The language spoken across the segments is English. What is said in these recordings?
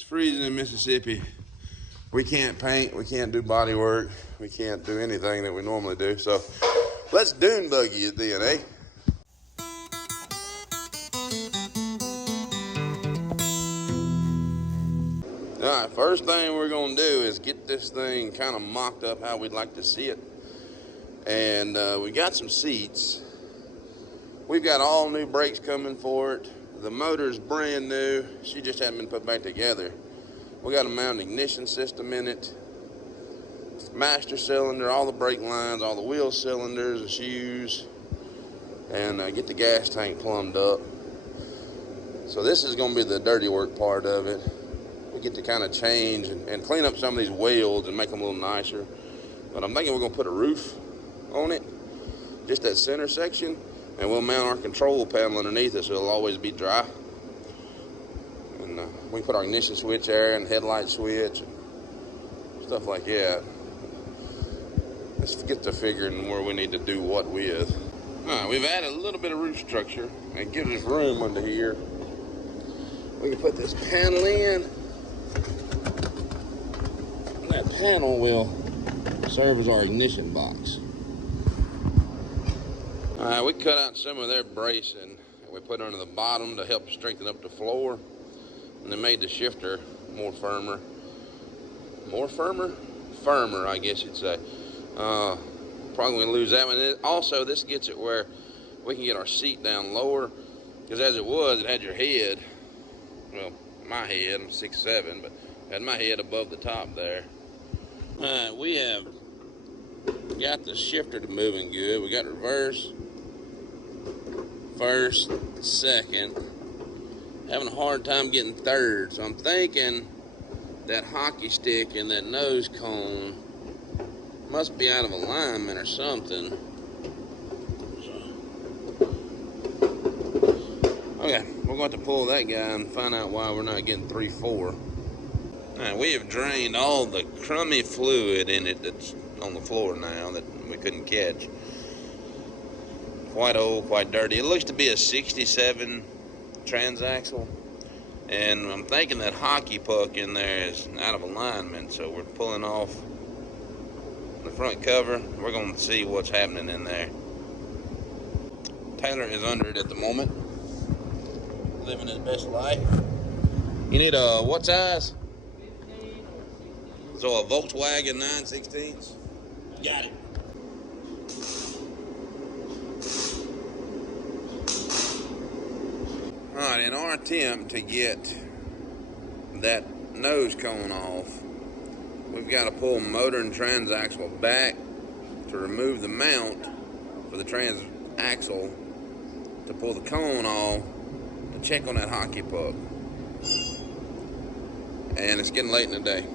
It's freezing in Mississippi. We can't paint, we can't do body work, we can't do anything that we normally do. So let's dune buggy it then, eh? All right, first thing we're gonna do is get this thing kind of mocked up how we'd like to see it. And we got some seats. We've got all new brakes coming for it. The motor's brand new. She just hasn't been put back together. We got a mounted ignition system in it. Master cylinder, all the brake lines, all the wheel cylinders, the shoes, and get the gas tank plumbed up. So this is going to be the dirty work part of it. We get to kind of change and clean up some of these wheels and make them a little nicer. But I'm thinking we're going to put a roof on it, just that center section. And we'll mount our control panel underneath it so it'll always be dry. And we can put our ignition switch there and headlight switch and stuff like that. Let's get to figuring where we need to do what with. Alright, we've added a little bit of roof structure and gives us room under here. We can put this panel in. And that panel will serve as our ignition box. Alright, we cut out some of their bracing and we put under the bottom to help strengthen up the floor. And they made the shifter more firmer. More firmer? Firmer, I guess you'd say. Probably going to lose that one. Also, this gets it where we can get our seat down lower. Because as it was, it had your head. Well, my head, I'm 6'7", but it had my head above the top there. Alright, we have got the shifter moving good. We got reverse, first, second. Having a hard time getting third. So I'm thinking that hockey stick and that nose cone must be out of alignment or something. Okay, we're going to pull that guy and find out why we're not getting 3/4. Alright, we have drained all the crummy fluid in it that's on the floor now that we couldn't catch. Quite old, quite dirty. It looks to be a 67 transaxle. And I'm thinking that hockey puck in there is out of alignment, so we're pulling off the front cover. We're going to see what's happening in there. Taylor is under it at the moment, living his best life. You need a what size? 15 or 16. So a Volkswagen 9/16. Got it. Alright, in our attempt to get that nose cone off, we've got to pull motor and transaxle back to remove the mount for the transaxle to pull the cone off to check on that hockey puck. And it's getting late in the day.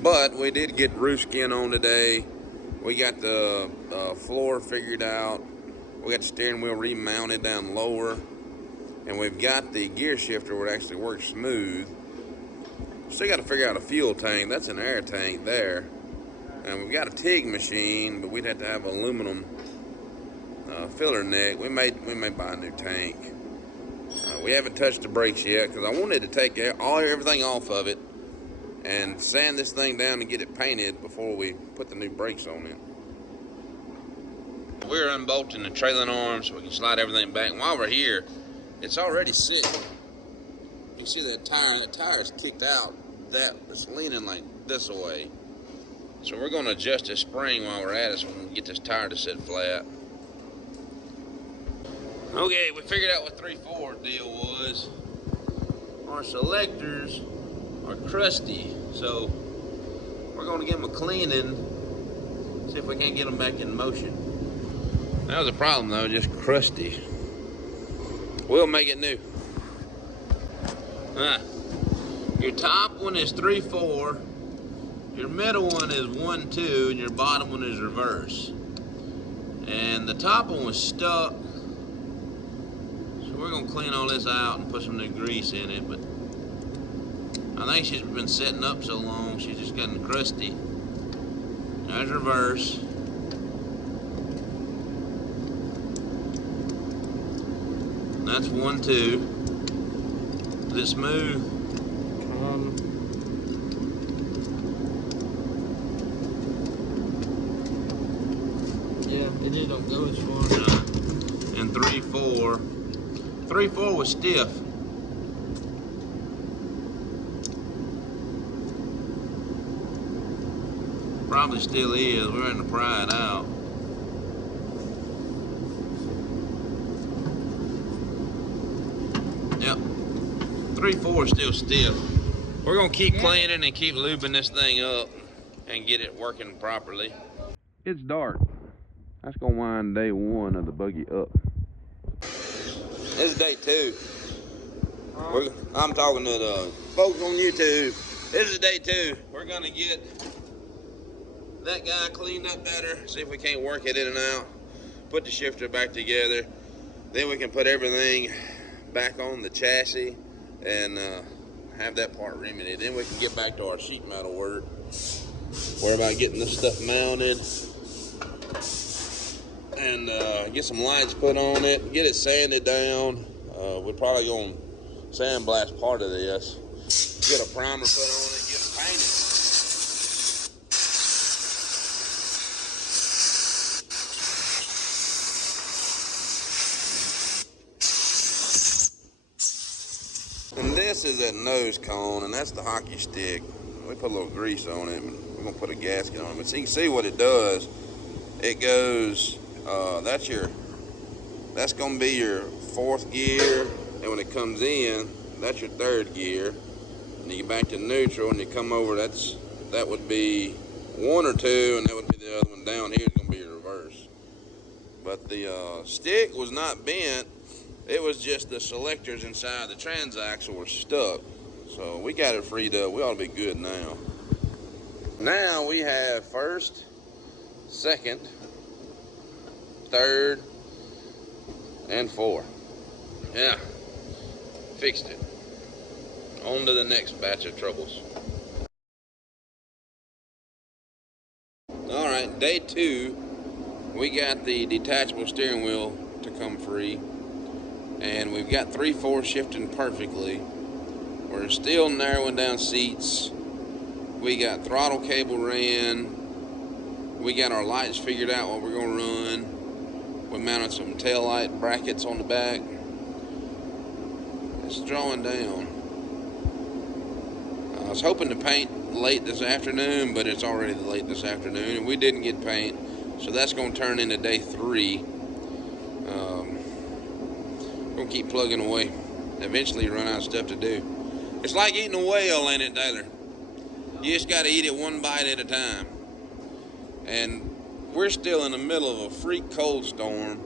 But we did get roof skin on today. We got the floor figured out. We got the steering wheel remounted down lower. And we've got the gear shifter where it actually works smooth. Still got to figure out a fuel tank. That's an air tank there. And we've got a TIG machine, but we'd have to have an aluminum filler neck. We may buy a new tank. We haven't touched the brakes yet because I wanted to take everything off of it and sand this thing down and get it painted before we put the new brakes on it. We're unbolting the trailing arms so we can slide everything back. And while we're here, it's already sitting. You can see that tire is kicked out. It's leaning like this away. So we're going to adjust this spring while we're at it so we can get this tire to sit flat. Okay, we figured out what 3/4 deal was. Our selectors are crusty, so we're going to give them a cleaning, see if we can't get them back in motion. That was a problem though, just crusty. We'll make it new. Your top one is 3/4, your middle one is 1/2, and your bottom one is reverse. And the top one was stuck, so we're gonna clean all this out and put some new grease in it. But I think she's been setting up so long, she's just gotten crusty. There's reverse. That's 1/2. Is it smooth? Yeah, it just don't go as far. And 3/4. 3/4 was stiff. Probably still is. We're going to pry it out. Yep. 3/4 is still stiff. We're going to keep cleaning and keep lubing this thing up and get it working properly. It's dark. That's going to wind day 1 of the buggy up. This is day 2. I'm talking to the folks on YouTube. This is day 2. We're going to get that guy cleaned up better, see if we can't work it in and out, put the shifter back together. Then we can put everything back on the chassis and have that part remedied. Then we can get back to our sheet metal work. Worry about getting this stuff mounted and get some lights put on it, get it sanded down. We're probably going to sandblast part of this, get a primer put on it, get it painted. And this is that nose cone, and that's the hockey stick. We put a little grease on it, and we're gonna put a gasket on it. But so you can see what it does. It goes, that's gonna be your 4th gear, and when it comes in, that's your 3rd gear. And you get back to neutral, and you come over, that would be 1 or 2, and that would be the other one. Down here is gonna be your reverse. But the stick was not bent. It was just the selectors inside the transaxle were stuck. So we got it freed up. We ought to be good now. Now we have 1st, 2nd, 3rd, and 4. Yeah, fixed it. On to the next batch of troubles. All right, day 2, we got the detachable steering wheel to come free. And we've got 3/4 shifting perfectly. We're still narrowing down seats. We got throttle cable ran. We got our lights figured out what we're gonna run. We mounted some tail light brackets on the back. It's drawing down. I was hoping to paint late this afternoon, but it's already late this afternoon, and we didn't get paint, so that's gonna turn into day 3. We'll keep plugging away. Eventually you run out of stuff to do. It's like eating a whale, ain't it, Taylor? You just got to eat it one bite at a time. And we're still in the middle of a freak cold storm,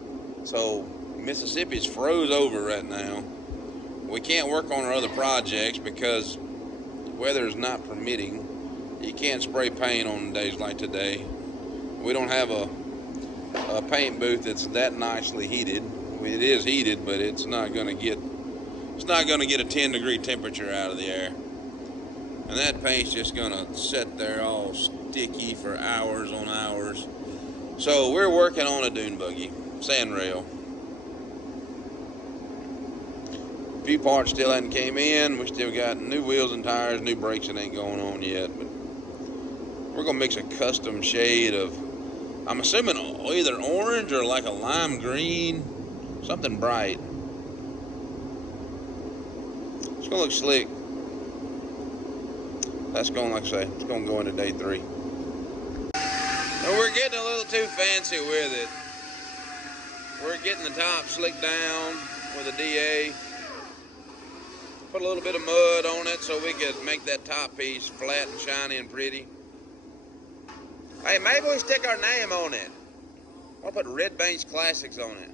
so Mississippi's froze over right now. We can't work on our other projects because weather is not permitting. You can't spray paint on days like today. We don't have a paint booth that's that nicely heated. It is heated, but it's not going to get a 10-degree temperature out of the air. And that paint's just going to sit there all sticky for hours on hours. So we're working on a dune buggy, Sandrail. A few parts still hadn't came in. We still got new wheels and tires, new brakes that ain't going on yet. But we're going to mix a custom shade of, I'm assuming either orange or like a lime green. Something bright. It's gonna look slick. That's going, like I say, it's gonna go into day 3. And we're getting a little too fancy with it. We're getting the top slicked down with a DA. Put a little bit of mud on it so we could make that top piece flat and shiny and pretty. Hey, maybe we stick our name on it. I'll put Red Banks Classics on it.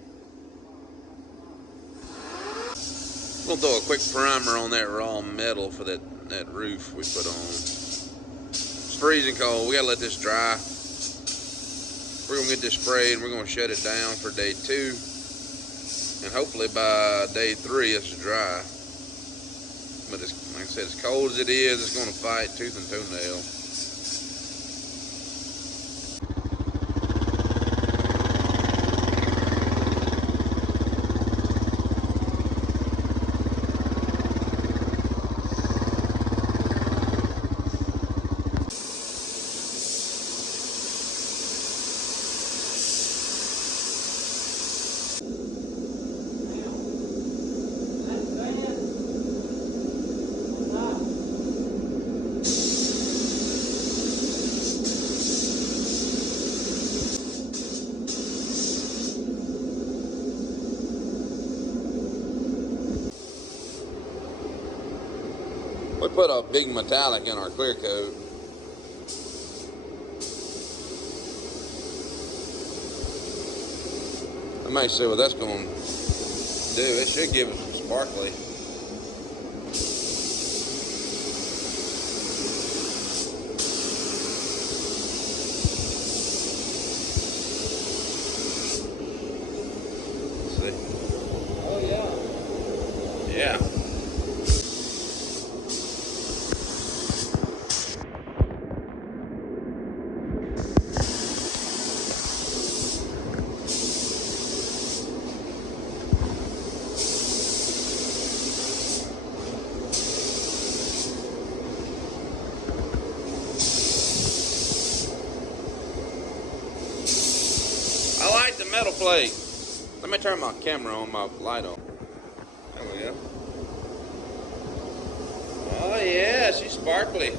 We'll throw a quick primer on that raw metal for that roof we put on. It's freezing cold. We gotta let this dry. We're gonna get this sprayed and we're gonna shut it down for day 2. And hopefully by day 3 it's dry. But it's, like I said, as cold as it is, it's gonna fight tooth and toenail. We put a big metallic in our clear coat. I may see what that's going to do. It should give us some sparkly. See? Oh yeah. Yeah. I like the metal plate. Let me turn my camera on, my light on. There we go. Oh yeah, she's sparkly.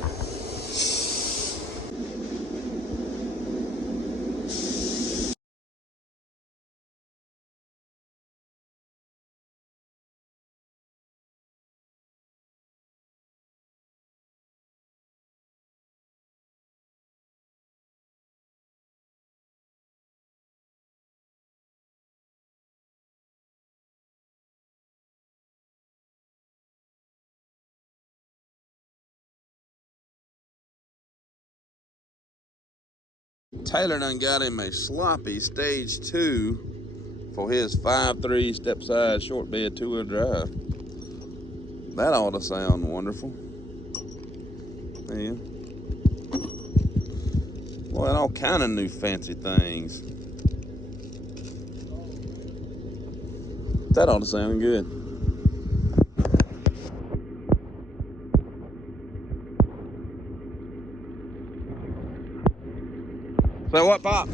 Taylor done got him a sloppy stage 2 for his 5.3 step side short bed 2-wheel drive. That ought to sound wonderful. Yeah. Well, and all kind of new fancy things. That ought to sound good. So what, Pop?